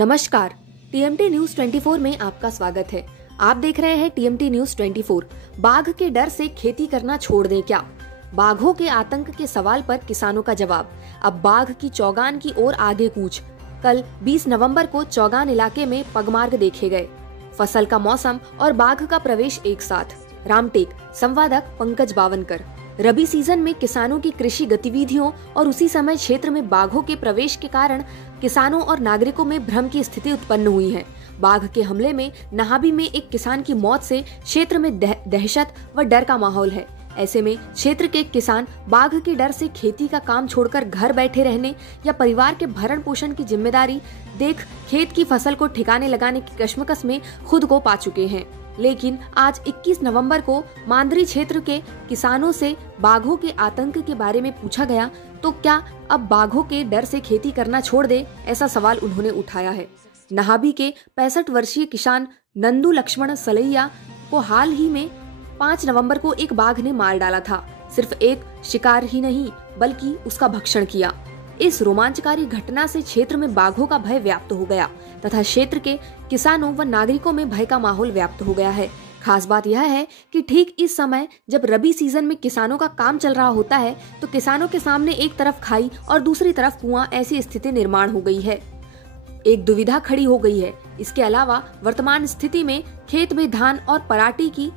नमस्कार, TMT news 24 में आपका स्वागत है। आप देख रहे हैं टीएमटी न्यूज 24। बाघ के डर से खेती करना छोड़ दें क्या? बाघों के आतंक के सवाल पर किसानों का जवाब। अब बाघ की चौगान की ओर आगे कूच। कल 20 नवंबर को चौगान इलाके में पगमार्ग देखे गए। फसल का मौसम और बाघ का प्रवेश एक साथ। रामटेक, संवादक पंकज बावनकर। रबी सीजन में किसानों की कृषि गतिविधियों और उसी समय क्षेत्र में बाघों के प्रवेश के कारण किसानों और नागरिकों में भ्रम की स्थिति उत्पन्न हुई है। बाघ के हमले में नाहाबी में एक किसान की मौत से क्षेत्र में दहशत व डर का माहौल है। ऐसे में क्षेत्र के किसान बाघ के डर से खेती का काम छोड़कर घर बैठे रहने या परिवार के भरण पोषण की जिम्मेदारी देख खेत की फसल को ठिकाने लगाने की कश्मकश में खुद को पा चुके हैं। लेकिन आज 21 नवंबर को मांदरी क्षेत्र के किसानों से बाघों के आतंक के बारे में पूछा गया तो क्या अब बाघों के डर से खेती करना छोड़ दे, ऐसा सवाल उन्होंने उठाया है। नाहाबी के 65 वर्षीय किसान नंदू लक्ष्मण सलैया को हाल ही में 5 नवंबर को एक बाघ ने मार डाला था। सिर्फ एक शिकार ही नहीं बल्कि उसका भक्षण किया। इस रोमांचकारी घटना से क्षेत्र में बाघों का भय व्याप्त हो गया तथा क्षेत्र के किसानों व नागरिकों में भय का माहौल व्याप्त हो गया है। खास बात यह है कि ठीक इस समय जब रबी सीजन में किसानों का काम चल रहा होता है तो किसानों के सामने एक तरफ खाई और दूसरी तरफ कुआं, ऐसी स्थिति निर्माण हो गई है। एक दुविधा खड़ी हो गई है। इसके अलावा वर्तमान स्थिति में खेत में धान और पराठी की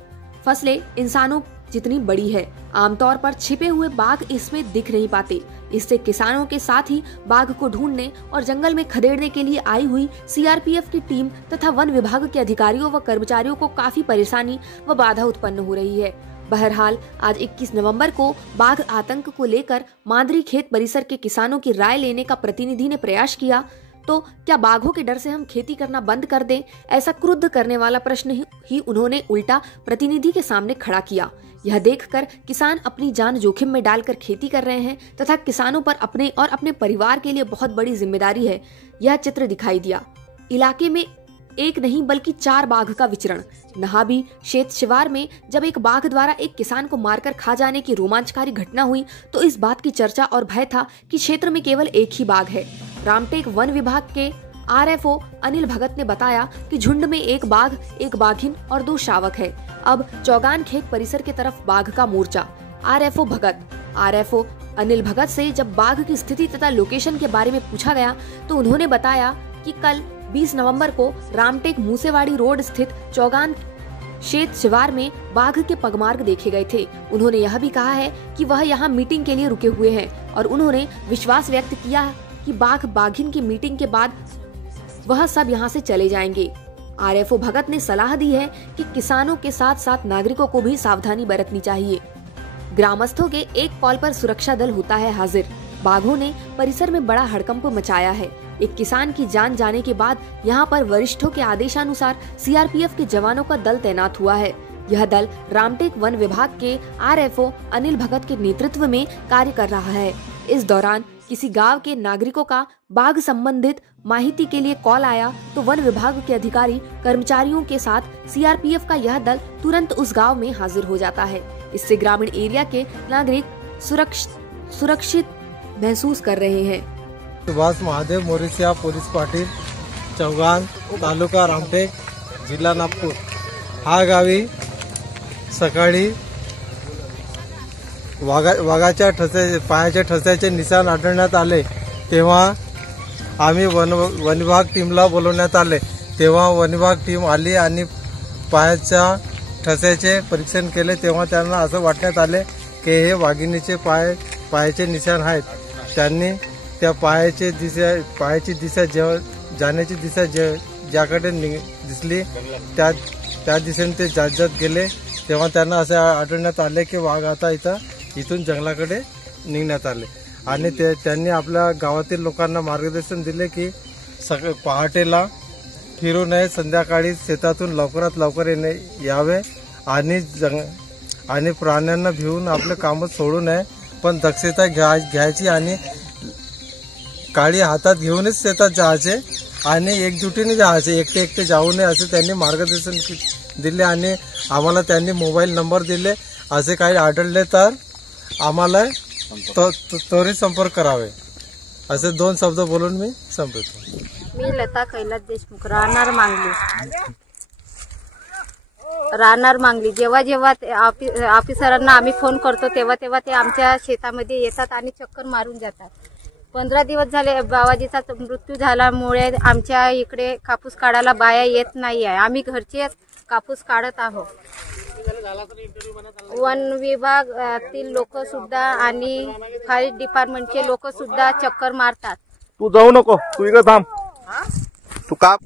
फसलें इंसानों जितनी बड़ी है। आमतौर पर छिपे हुए बाघ इसमें दिख नहीं पाते। इससे किसानों के साथ ही बाघ को ढूंढने और जंगल में खदेड़ने के लिए आई हुई सीआरपीएफ की टीम तथा वन विभाग के अधिकारियों व कर्मचारियों को काफी परेशानी व बाधा उत्पन्न हो रही है। बहरहाल आज 21 नवंबर को बाघ आतंक को लेकर मांदरी खेत परिसर के किसानों की राय लेने का प्रतिनिधि ने प्रयास किया तो क्या बाघों के डर से हम खेती करना बंद कर दें? ऐसा क्रुद्ध करने वाला प्रश्न ही उन्होंने उल्टा प्रतिनिधि के सामने खड़ा किया। यह देखकर किसान अपनी जान जोखिम में डालकर खेती कर रहे हैं तथा किसानों पर अपने और अपने परिवार के लिए बहुत बड़ी जिम्मेदारी है। यह चित्र दिखाई दिया। इलाके में एक नहीं बल्कि 4 बाघ का विचरण। नाहाबी क्षेत्र शिवार में जब एक बाघ द्वारा एक किसान को मारकर खा जाने की रोमांचकारी घटना हुई तो इस बात की चर्चा और भय था कि क्षेत्र में केवल एक ही बाघ है। रामटेक वन विभाग के आरएफओ अनिल भगत ने बताया कि झुंड में एक बाघ, एक बाघिन और 2 शावक है। अब चौगान खेत परिसर की तरफ बाघ का मोर्चा। आरएफओ अनिल भगत से जब बाघ की स्थिति तथा लोकेशन के बारे में पूछा गया तो उन्होंने बताया कि कल 20 नवंबर को रामटेक मूसेवाड़ी रोड स्थित चौगान क्षेत्र शिवार में बाघ के पगमार्ग देखे गए थे। उन्होंने यह भी कहा है कि वह यहाँ मीटिंग के लिए रुके हुए हैं और उन्होंने विश्वास व्यक्त किया कि बाघ बाघिन की मीटिंग के बाद वह सब यहाँ से चले जाएंगे। आरएफओ भगत ने सलाह दी है कि किसानों के साथ साथ नागरिकों को भी सावधानी बरतनी चाहिए। ग्रामस्थों के एक कॉल पर सुरक्षा दल होता है हाजिर। बाघों ने परिसर में बड़ा हड़कंप मचाया है। एक किसान की जान जाने के बाद यहाँ पर वरिष्ठों के आदेशानुसार सीआरपीएफ के जवानों का दल तैनात हुआ है। यह दल रामटेक वन विभाग के आरएफओ अनिल भगत के नेतृत्व में कार्य कर रहा है। इस दौरान किसी गांव के नागरिकों का बाघ संबंधित माहिती के लिए कॉल आया तो वन विभाग के अधिकारी कर्मचारियों के साथ सीआरपीएफ का यह दल तुरंत उस गांव में हाजिर हो जाता है। इससे ग्रामीण एरिया के नागरिक सुरक्षित महसूस कर रहे हैं। सुभाष महादेव मोरिसिया पोलीस पाटील, चौगान, तालुका रामटेक, जिल्हा नागपूर। हा गावी सकाळी वाघाच्या पायाच्या ठस्याचे निशाण आढळण्यात आले तेव्हा आम्ही वन विभाग टीमला बोलवण्यात आले। तेव्हा वन विभाग टीम आली आणि पायाच्या ठस्याचे परीक्षण केले तेव्हा त्यांना असं वाटण्यात आले की हे वाघिणीचे पायाचे निशाण आहेत। त्यांनी त्या पायाची दिशा जाण्याची दिशा ज्याकडे दिसली त्या दिशेने ते जात गेले तेव्हा त्यांना असे आढळण्यात आले की वाघ आता इथून जंगलाकडे निघण्यात आले आणि त्यांनी आपल्या गावातील लोकांना मार्गदर्शन दिले की पहाटेला फिरू नये, संध्याकाळी शेतातून लवकरात लवकर यावे आणि प्राण्यांना भिवून आपले काम सोडू नये, पण दक्षता घ्यायची आणि काळी हातात घेऊनच शेतात जायचे आणि एकजुटीने जायचे, एकटे जाऊ नये असे त्यांनी मार्गदर्शन दिले आणि आम्हाला त्यांनी मोबाईल नंबर दिले। असे काही आढळले तर आम्हाला त्वरित संपर्क करावे असे 2 शब्द बोलून मी संपवतो। मी लता कैलास देशमुख, राहणार मांगली. जेव्हा जेव्हा ऑफिसरांना आम्ही फोन करतो तेव्हा तेव्हा ते आमच्या शेतामध्ये येतात आणि चक्कर मारून जातात. 15 दिवस झाले बाबाजीचा मृत्यू झाल्यामुळे आमच्या इकडे कापूस काढायला बाया येत नाही आहे. आम्ही घरचेच कापूस काढत आहोत. वन विभागातील लोक सुद्धा आणि फायर डिपार्टमेंटचे लोक सुद्धा चक्कर मारतात. तू जाऊ नको, तू इकडे थांब. तू का